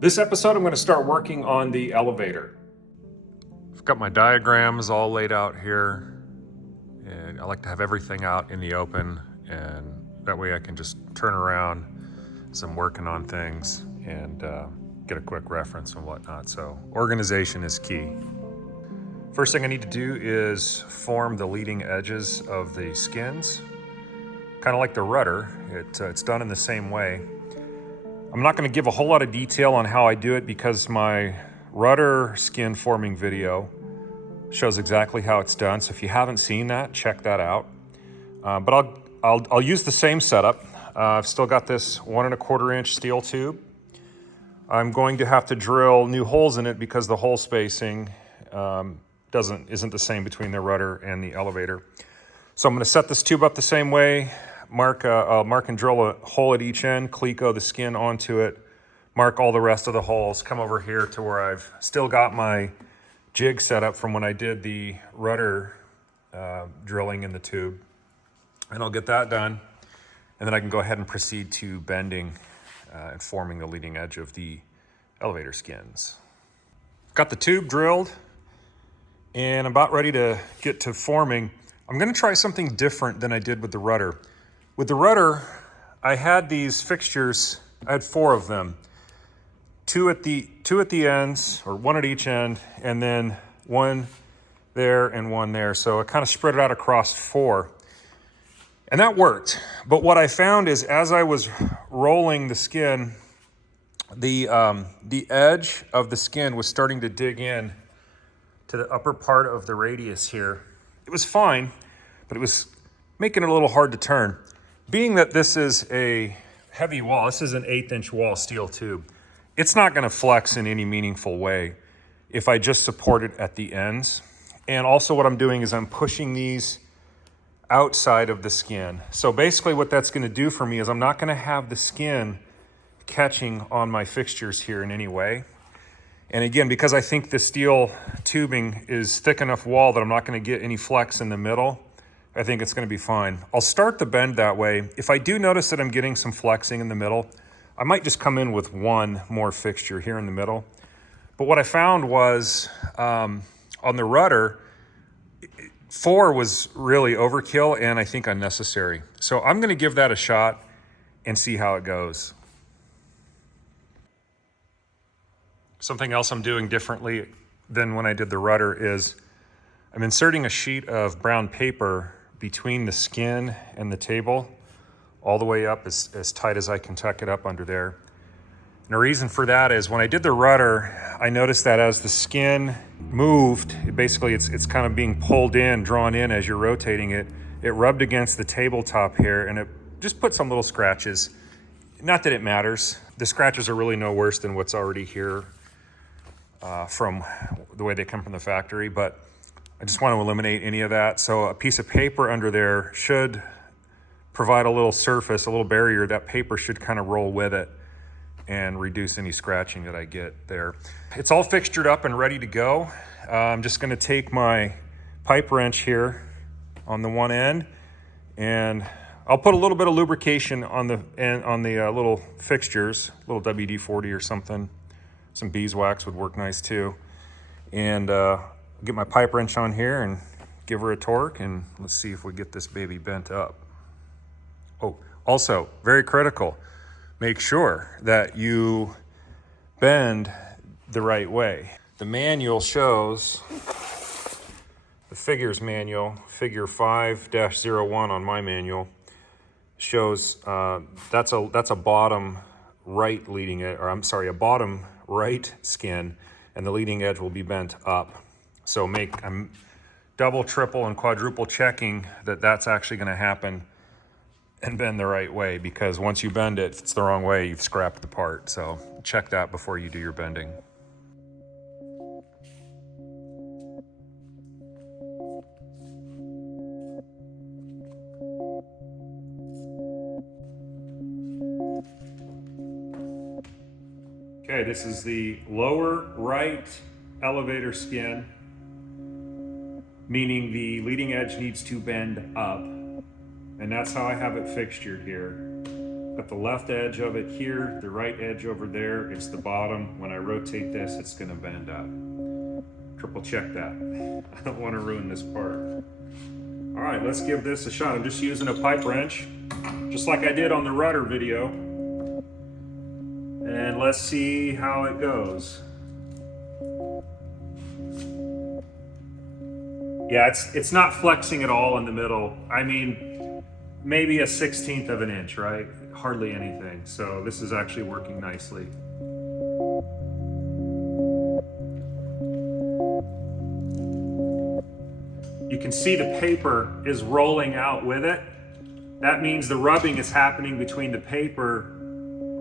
This episode, I'm going to start working on the elevator. I've got my diagrams all laid out here, and I like to have everything out in the open, and that way I can just turn around as I'm working on things and get a quick reference and whatnot. So organization is key. First thing I need to do is form the leading edges of the skins. Kind of like the rudder, it's done in the same way. I'm not going to give a whole lot of detail on how I do it because my rudder skin forming video shows exactly how it's done. So if you haven't seen that, check that out. But I'll use the same setup. I've still got this 1 1/4 inch steel tube. I'm going to have to drill new holes in it because the hole spacing isn't the same between the rudder and the elevator. So I'm going to set this tube up the same way. Mark and drill a hole at each end, cleco the skin onto it, mark all the rest of the holes, come over here to where I've still got my jig set up from when I did the rudder drilling in the tube. And I'll get that done. And then I can go ahead and proceed to bending and forming the leading edge of the elevator skins. Got the tube drilled and I'm about ready to get to forming. I'm gonna try something different than I did with the rudder. With the rudder, I had these fixtures, I had 4 of them. Two at the ends, or 1 at each end, and then 1 there and 1 there. So I kind of spread it out across 4. And that worked. But what I found is as I was rolling the skin, the edge of the skin was starting to dig in to the upper part of the radius here. It was fine, but it was making it a little hard to turn. Being that this is a heavy wall, this is an 1/8 inch wall steel tube, it's not gonna flex in any meaningful way if I just support it at the ends. And also what I'm doing is I'm pushing these outside of the skin. So basically what that's gonna do for me is I'm not gonna have the skin catching on my fixtures here in any way. And again, because I think the steel tubing is thick enough wall that I'm not gonna get any flex in the middle, I think it's gonna be fine. I'll start the bend that way. If I do notice that I'm getting some flexing in the middle, I might just come in with 1 more fixture here in the middle. But what I found was on the rudder, 4 was really overkill and I think unnecessary. So I'm gonna give that a shot and see how it goes. Something else I'm doing differently than when I did the rudder is I'm inserting a sheet of brown paper between the skin and the table, all the way up as tight as I can tuck it up under there. And the reason for that is when I did the rudder, I noticed that as the skin moved, it's kind of being pulled in, drawn in as you're rotating it. It rubbed against the tabletop here and it just put some little scratches. Not that it matters. The scratches are really no worse than what's already here from the way they come from the factory, but I just want to eliminate any of that. So a piece of paper under there should provide a little surface, a little barrier. That paper should kind of roll with it and reduce any scratching that I get there. It's all fixtured up and ready to go. I'm just going to take my pipe wrench here on the one end and I'll put a little bit of lubrication on the little fixtures, a little WD-40 or something. Some beeswax would work nice too. And get my pipe wrench on here and give her a torque and let's see if we get this baby bent up. Oh, also very critical, make sure that you bend the right way. The manual shows, the figures manual, figure 5-01 on my manual, shows that's a bottom right leading edge, or I'm sorry, a bottom right skin, and the leading edge will be bent up. So I'm double, triple, and quadruple checking that that's actually gonna happen and bend the right way, because once you bend it, if it's the wrong way, you've scrapped the part. So check that before you do your bending. Okay, this is the lower right elevator skin, meaning the leading edge needs to bend up. And that's how I have it fixtured here. Got the left edge of it here, the right edge over there. It's the bottom. When I rotate this, it's gonna bend up. Triple check that. I don't want to ruin this part. All right, let's give this a shot. I'm just using a pipe wrench, just like I did on the rudder video. And let's see how it goes. Yeah, it's not flexing at all in the middle. I mean, maybe a 1/16 of an inch, right? Hardly anything. So this is actually working nicely. You can see the paper is rolling out with it. That means the rubbing is happening between the paper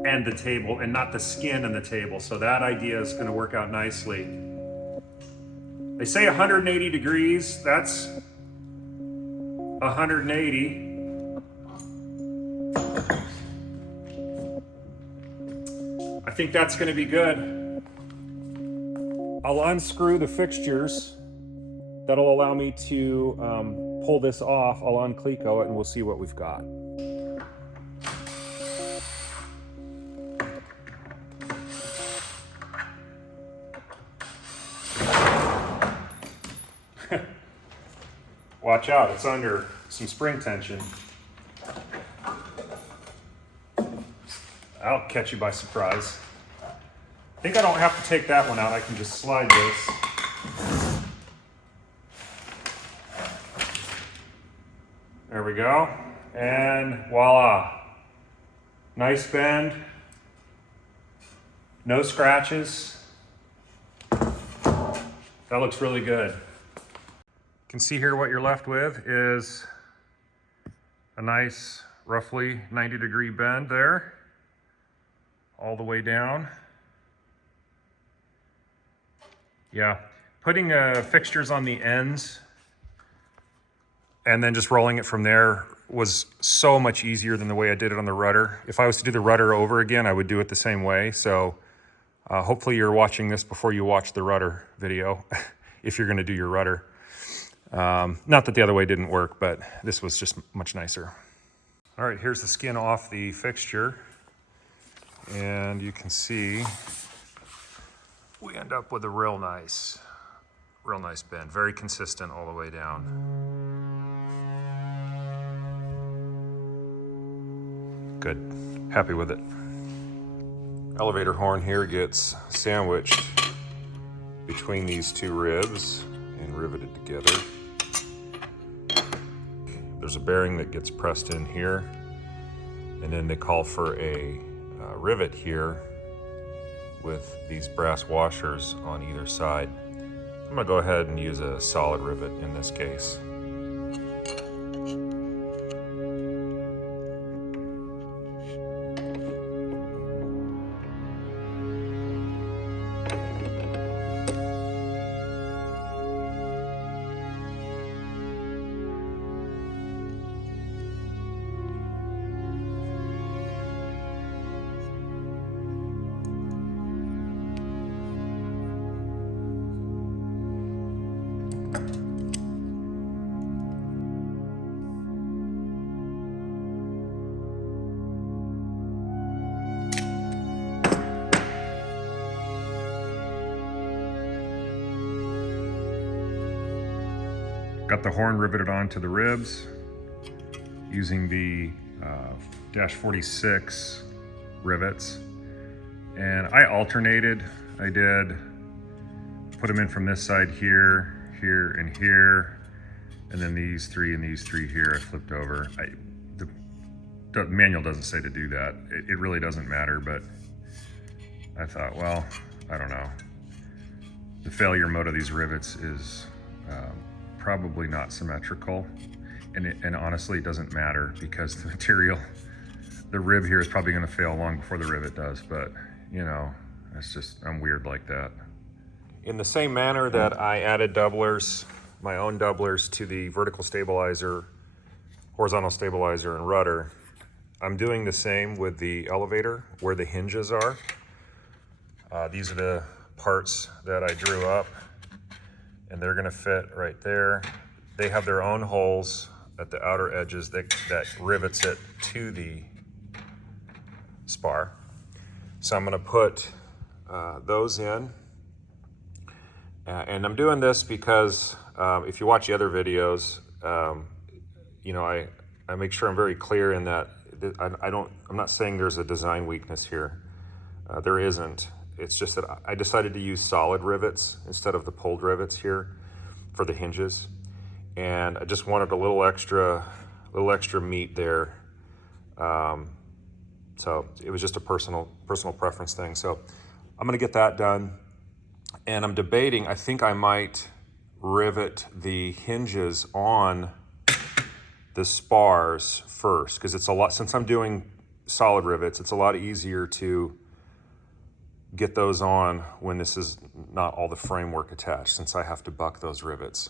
and the table and not the skin and the table. So that idea is going to work out nicely. They say 180 degrees. That's 180. I think that's going to be good. I'll unscrew the fixtures. That'll allow me to pull this off. I'll uncleco it and we'll see what we've got. Watch out, it's under some spring tension. I'll catch you by surprise. I think I don't have to take that one out. I can just slide this. There we go, and voila. Nice bend, no scratches. That looks really good. You can see here what you're left with is a nice, roughly 90-degree bend there, all the way down. Yeah, putting fixtures on the ends and then just rolling it from there was so much easier than the way I did it on the rudder. If I was to do the rudder over again, I would do it the same way. So hopefully you're watching this before you watch the rudder video, if you're gonna do your rudder. Not that the other way didn't work, but this was just much nicer. All right, here's the skin off the fixture. And you can see we end up with a real nice bend. Very consistent all the way down. Good, happy with it. Elevator horn here gets sandwiched between these two ribs and riveted together. There's a bearing that gets pressed in here, and then they call for a rivet here with these brass washers on either side. I'm gonna go ahead and use a solid rivet in this case. Got the horn riveted onto the ribs using the -46 rivets. And I alternated. I did put them in from this side here, here, and here. And then these three and these three here I flipped over. The manual doesn't say to do that. It really doesn't matter, but I thought, well, I don't know. The failure mode of these rivets is probably not symmetrical, and honestly it doesn't matter because the material, the rib here is probably going to fail long before the rivet does, but you know, it's just, I'm weird like that. In the same manner that I added doublers, my own doublers, to the vertical stabilizer, horizontal stabilizer, and rudder, I'm doing the same with the elevator where the hinges are. These are the parts that I drew up, and they're gonna fit right there. They have their own holes at the outer edges that rivets it to the spar. So I'm going to put those in. And I'm doing this because if you watch the other videos, you know, I make sure I'm very clear in that I'm not saying there's a design weakness here. There isn't. It's just that I decided to use solid rivets instead of the pulled rivets here for the hinges. And I just wanted a little extra meat there. So it was just a personal preference thing. So I'm gonna get that done. And I'm debating, I think I might rivet the hinges on the spars first, because it's a lot, since I'm doing solid rivets, it's a lot easier to get those on when this is not all the framework attached, since I have to buck those rivets.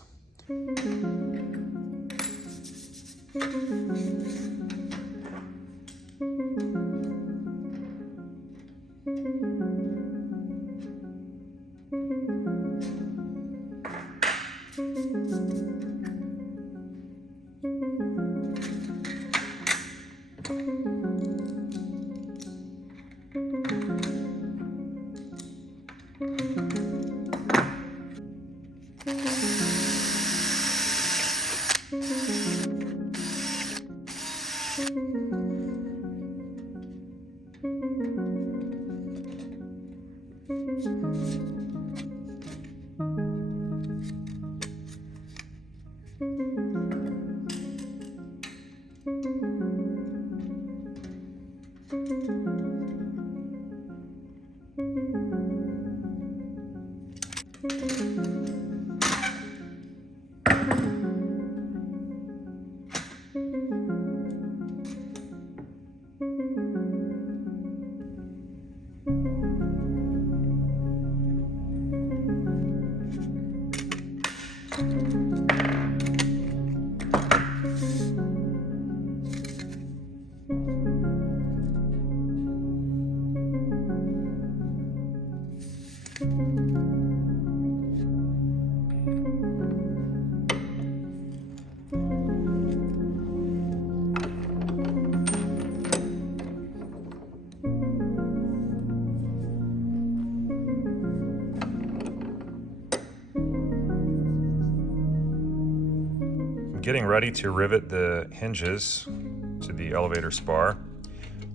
Getting ready to rivet the hinges to the elevator spar.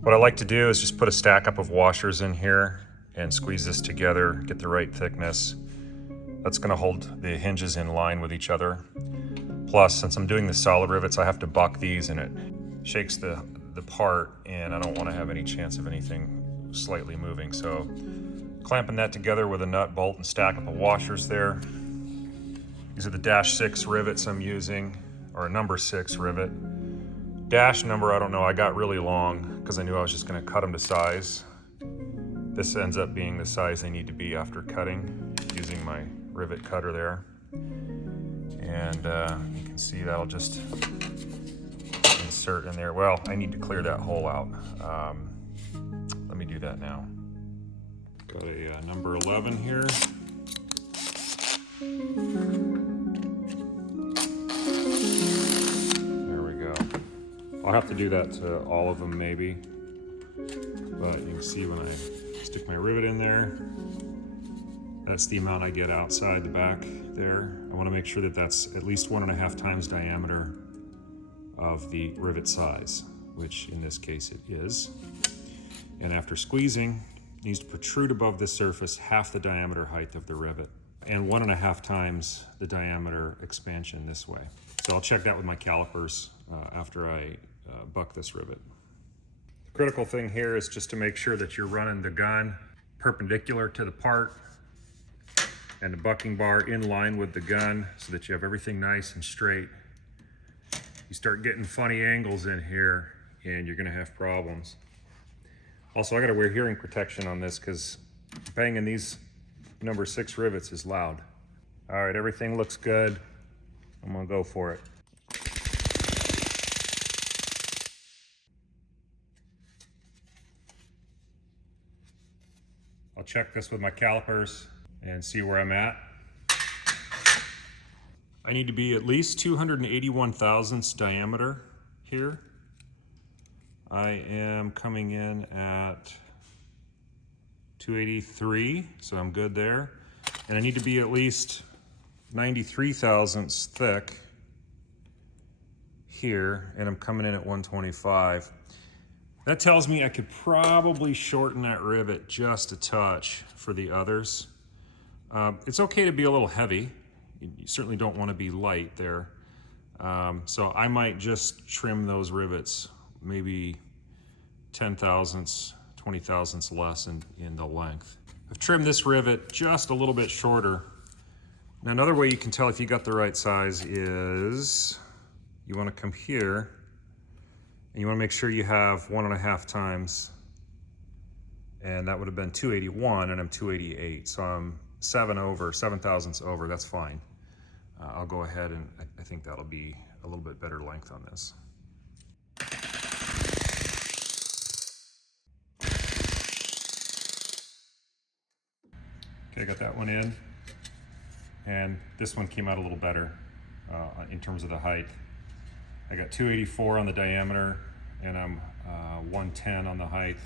What I like to do is just put a stack up of washers in here and squeeze this together, get the right thickness. That's going to hold the hinges in line with each other. Plus, since I'm doing the solid rivets, I have to buck these and it shakes the part, and I don't want to have any chance of anything slightly moving. So clamping that together with a nut, bolt, and stack up of washers there. These are the -6 rivets I'm using, or a number 6 rivet. Dash number, I don't know, I got really long because I knew I was just going to cut them to size. This ends up being the size they need to be after cutting, using my rivet cutter there. And you can see that'll just insert in there. Well, I need to clear that hole out. Let me do that now. Got a number 11 here. I'll have to do that to all of them maybe, but you can see when I stick my rivet in there, that's the amount I get outside the back there. I want to make sure that that's at least 1.5 times diameter of the rivet size, which in this case it is. And after squeezing, it needs to protrude above the surface half the diameter height of the rivet, and 1.5 times the diameter expansion this way. So I'll check that with my calipers after I buck this rivet. The critical thing here is just to make sure that you're running the gun perpendicular to the part and the bucking bar in line with the gun so that you have everything nice and straight. You start getting funny angles in here and you're gonna have problems. Also, I gotta wear hearing protection on this because banging these number 6 rivets is loud. All right, everything looks good. I'm gonna go for it. I'll check this with my calipers and see where I'm at. I need to be at least 281 thousandths diameter here. I am coming in at 283, so I'm good there. And I need to be at least 93 thousandths thick here, and I'm coming in at 125. That tells me I could probably shorten that rivet just a touch for the others. It's okay to be a little heavy. You certainly don't want to be light there. So I might just trim those rivets, maybe 10 thousandths, 20 thousandths less in the length. I've trimmed this rivet just a little bit shorter. Now another way you can tell if you got the right size is you want to come here and you want to make sure you have 1.5 times, and that would have been 281 and I'm 288. So I'm 7 thousandths over, that's fine. I'll go ahead and I think that'll be a little bit better length on this. Okay, I got that one in, and this one came out a little better in terms of the height. I got 284 on the diameter, and I'm 110 on the height.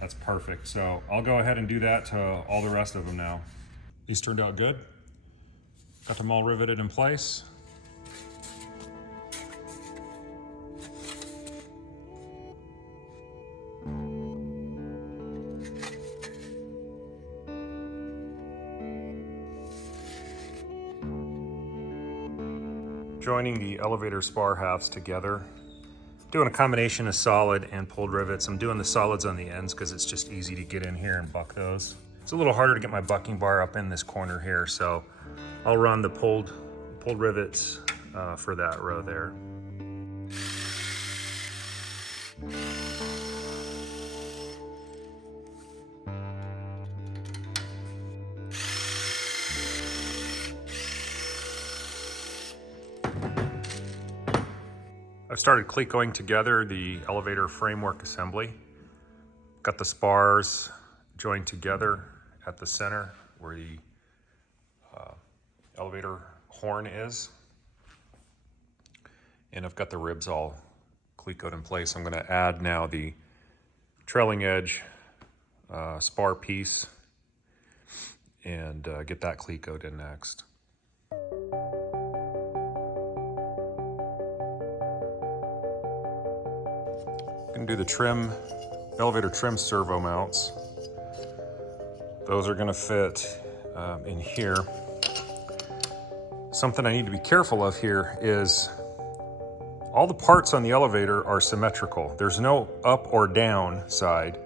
That's perfect. So I'll go ahead and do that to all the rest of them now. These turned out good. Got them all riveted in place. Joining the elevator spar halves together. Doing a combination of solid and pulled rivets. I'm doing the solids on the ends because it's just easy to get in here and buck those. It's a little harder to get my bucking bar up in this corner here, so I'll run the pulled rivets for that row there. I've started clecoing together the elevator framework assembly. Got the spars joined together at the center where the elevator horn is. And I've got the ribs all clecoed in place. I'm gonna add now the trailing edge spar piece and get that clecoed in next. I'm gonna do the trim, elevator trim servo mounts. Those are gonna fit in here. Something I need to be careful of here is all the parts on the elevator are symmetrical. There's no up or down side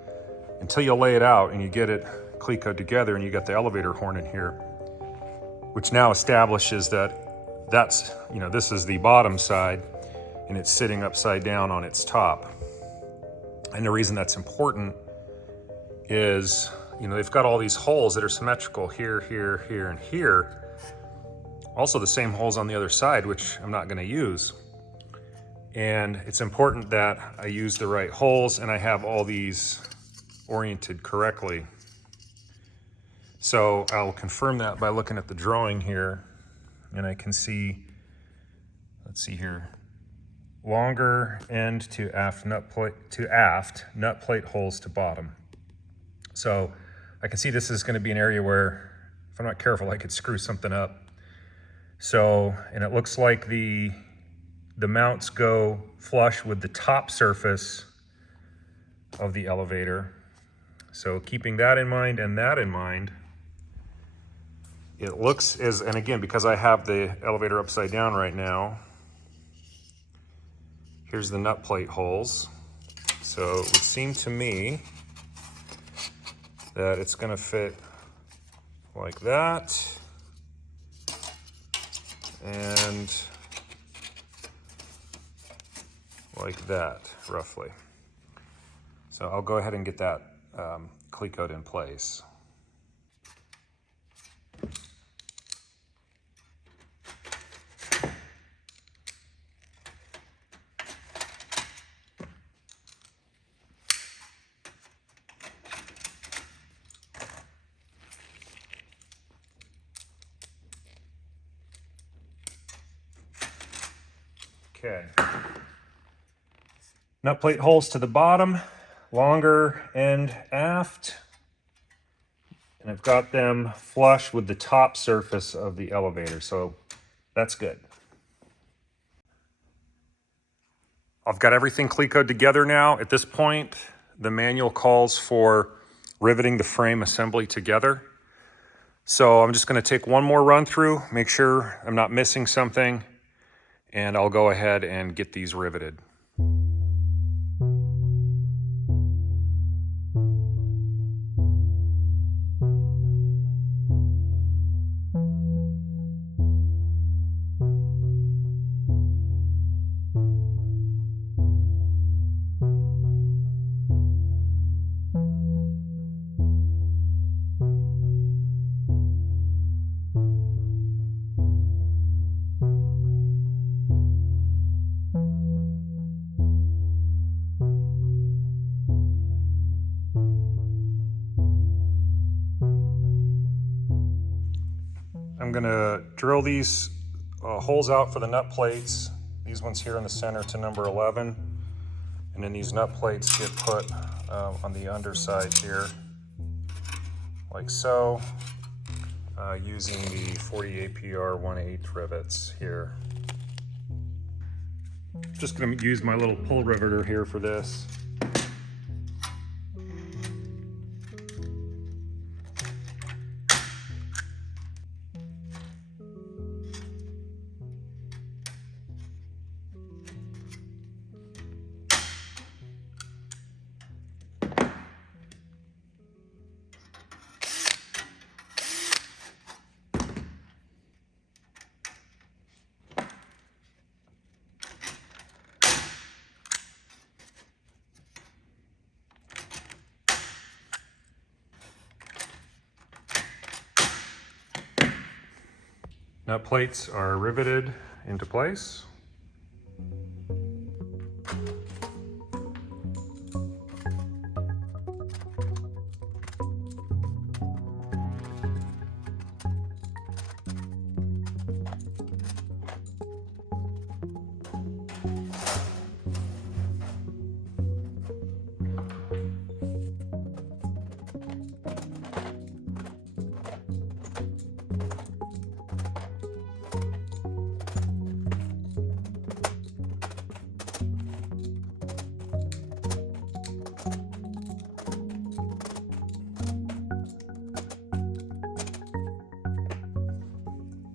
until you lay it out and you get it clecoed together and you got the elevator horn in here, which now establishes that that's, this is the bottom side and it's sitting upside down on its top. And the reason that's important is, they've got all these holes that are symmetrical here, here, here, and here. Also the same holes on the other side, which I'm not gonna use. And it's important that I use the right holes and I have all these oriented correctly. So I'll confirm that by looking at the drawing here, and I can see, let's see here, longer end to aft nut plate holes to bottom. So I can see this is going to be an area where if I'm not careful I could screw something up. So, and it looks like the mounts go flush with the top surface of the elevator. So keeping that in mind and that in mind, it looks as, and again, because I have the elevator upside down right now, here's the nut plate holes. So it would seem to me that it's gonna fit like that and like that, roughly. So I'll go ahead and get that clecoed in place. Okay. Nut plate holes to the bottom, longer end aft. And I've got them flush with the top surface of the elevator, so that's good. I've got everything clecoed together now. At this point, the manual calls for riveting the frame assembly together. So I'm just gonna take one more run through, make sure I'm not missing something, and I'll go ahead and get these riveted. I'm gonna drill these holes out for the nut plates. These ones here in the center to number 11. And then these nut plates get put on the underside here, like so, using the 40 APR 1/8 rivets here. Just gonna use my little pull riveter here for this. Nut plates are riveted into place.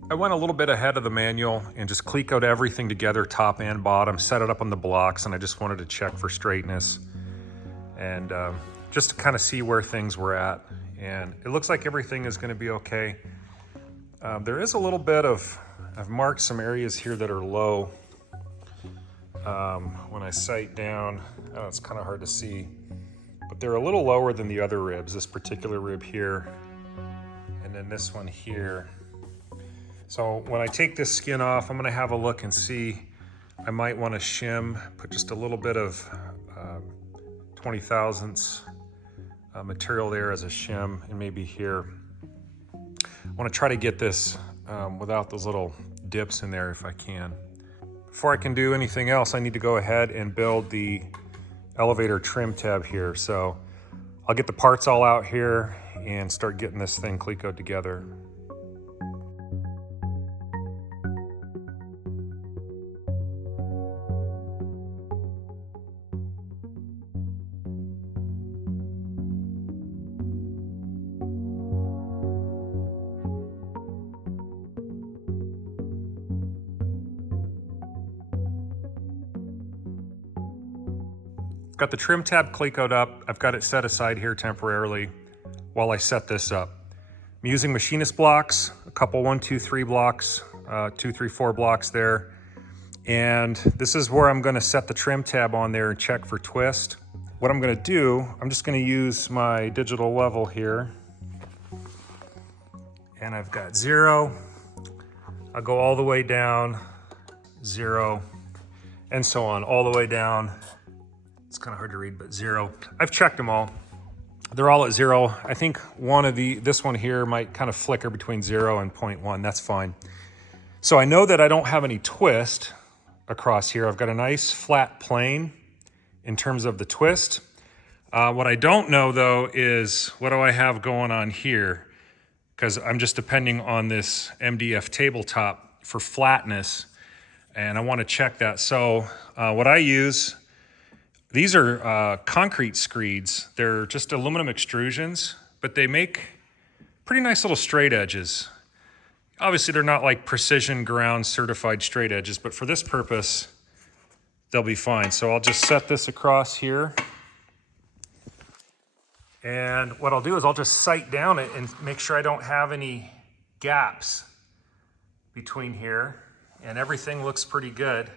I went a little bit ahead of the manual and just clecoed everything together, top and bottom, set it up on the blocks, and I just wanted to check for straightness and just to kind of see where things were at. And it looks like everything is going to be okay. There is a little bit of, I've marked some areas here that are low. When I sight down, it's kind of hard to see, but they're a little lower than the other ribs, this particular rib here, and then this one here. So when I take this skin off, I'm gonna have a look and see. I might wanna shim, put just a little bit of 20 thousandths material there as a shim, and maybe here. I wanna try to get this without those little dips in there if I can. Before I can do anything else, I need to go ahead and build the elevator trim tab here. So I'll get the parts all out here and start getting this thing clecoed together. Got the trim tab clecoed up. I've got it set aside here temporarily while I set this up. I'm using machinist blocks, a couple 1, 2, 3 blocks, 2, 3, 4 blocks there. And this is where I'm gonna set the trim tab on there and check for twist. What I'm gonna do, I'm just gonna use my digital level here. And I've got 0. I'll go all the way down, 0, and so on, all the way down. It's kind of hard to read, but 0. I've checked them all. They're all at 0. I think this one here might kind of flicker between 0 and 0.1. That's fine. So I know that I don't have any twist across here. I've got a nice flat plane in terms of the twist. What I don't know though is what do I have going on here? Because I'm just depending on this MDF tabletop for flatness, and I want to check that. So what I use, these are concrete screeds. They're just aluminum extrusions, but they make pretty nice little straight edges. Obviously, they're not like precision ground certified straight edges, but for this purpose, they'll be fine. So I'll just set this across here. And what I'll do is I'll just sight down it and make sure I don't have any gaps between here, and everything looks pretty good.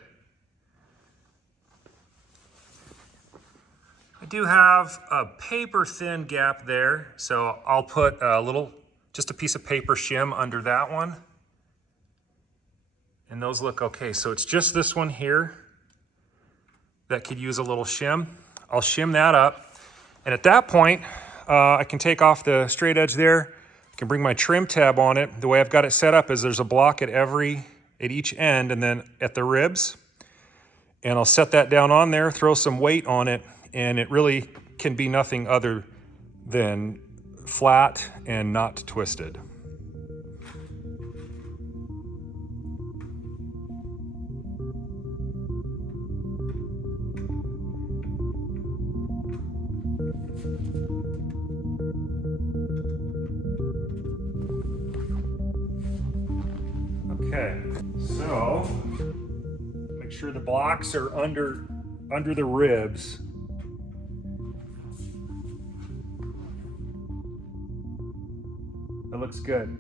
I do have a paper thin gap there, so I'll put just a piece of paper shim under that one. And those look okay. So it's just this one here that could use a little shim. I'll shim that up. And at that point, I can take off the straight edge there. I can bring my trim tab on it. The way I've got it set up is there's a block at each end and then at the ribs. And I'll set that down on there, throw some weight on it, and it really can be nothing other than flat and not twisted. Okay, so make sure the blocks are under the ribs. That looks good.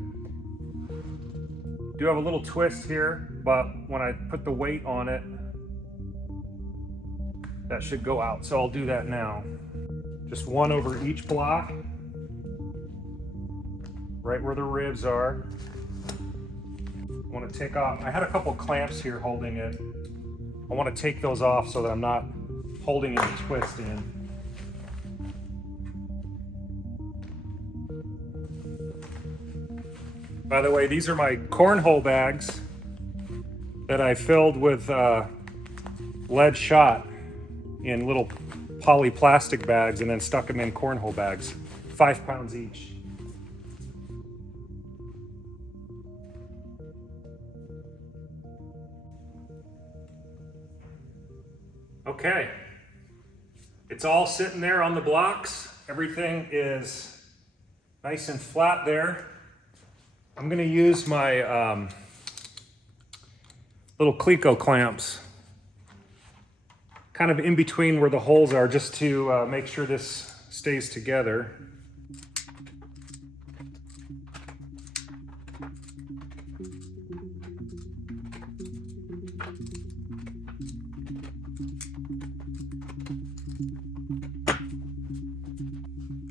Do have a little twist here, but when I put the weight on it, that should go out. So I'll do that now. Just one over each block, right where the ribs are. I want to take off, I had a couple clamps here holding it. I want to take those off so that I'm not holding any twist in. By the way, these are my cornhole bags that I filled with lead shot in little poly plastic bags and then stuck them in cornhole bags, 5 pounds each. Okay, it's all sitting there on the blocks. Everything is nice and flat there. I'm gonna use my little Cleco clamps kind of in between where the holes are just to make sure this stays together.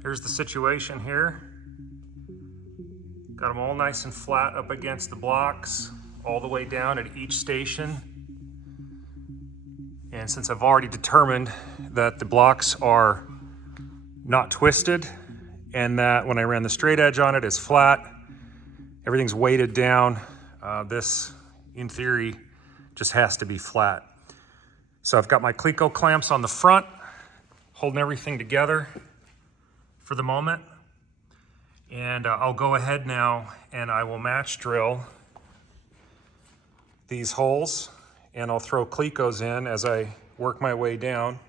Here's the situation here. Got them all nice and flat up against the blocks, all the way down at each station. And since I've already determined that the blocks are not twisted and that when I ran the straight edge on it is flat, everything's weighted down, this, in theory, just has to be flat. So I've got my Cleco clamps on the front, holding everything together for the moment. And I'll go ahead now and I will match drill these holes, and I'll throw Clecos in as I work my way down.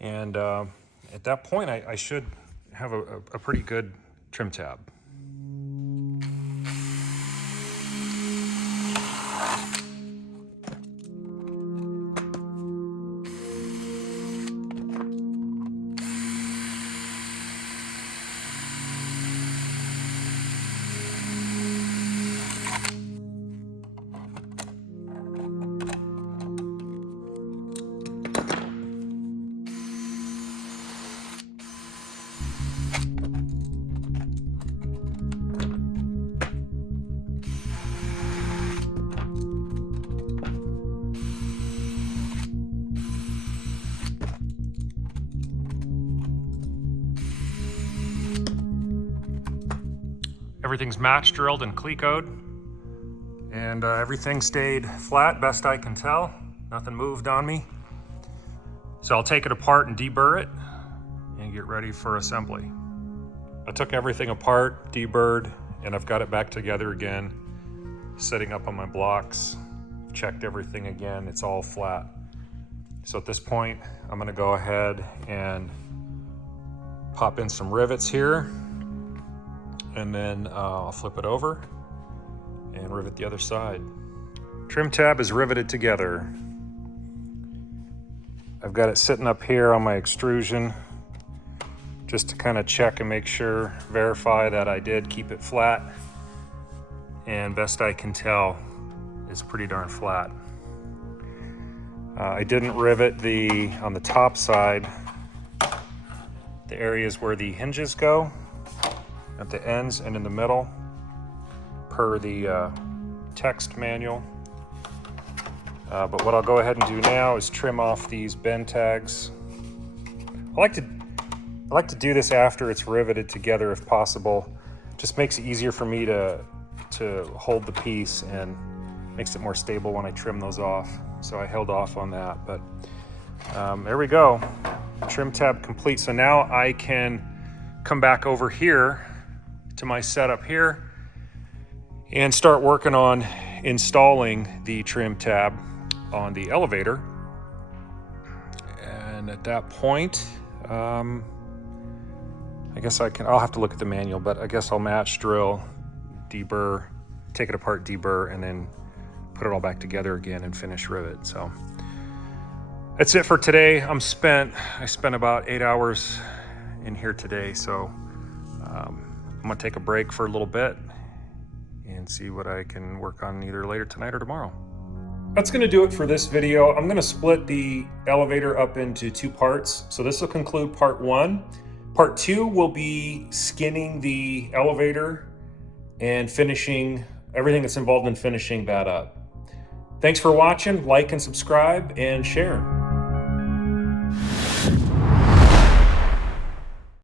And at that point, I should have a pretty good trim tab. Everything's match drilled and Clecoed, and everything stayed flat best I can tell. Nothing moved on me. So I'll take it apart and deburr it and get ready for assembly. I took everything apart, deburred, and I've got it back together again, setting up on my blocks, checked everything again, it's all flat. So at this point, I'm gonna go ahead and pop in some rivets here, and then I'll flip it over and rivet the other side. Trim tab is riveted together. I've got it sitting up here on my extrusion just to kind of check and make sure, verify that I did keep it flat. And best I can tell, it's pretty darn flat. I didn't rivet on the top side, the areas where the hinges go, at the ends and in the middle, per the text manual. But what I'll go ahead and do now is trim off these bend tags. I like to do this after it's riveted together if possible. Just makes it easier for me to hold the piece and makes it more stable when I trim those off. So I held off on that, but there we go. Trim tab complete. So now I can come back over here to my setup here and start working on installing the trim tab on the elevator. And at that point, I guess I'll have to look at the manual, but I guess I'll match drill, deburr, take it apart, deburr, and then put it all back together again and finish rivet. So that's it for today. I spent about 8 hours in here today. So I'm gonna take a break for a little bit and see what I can work on either later tonight or tomorrow. That's gonna do it for this video. I'm gonna split the elevator up into 2 parts. So this will conclude part 1. Part 2 will be skinning the elevator and finishing everything that's involved in finishing that up. Thanks for watching. Like and subscribe and share.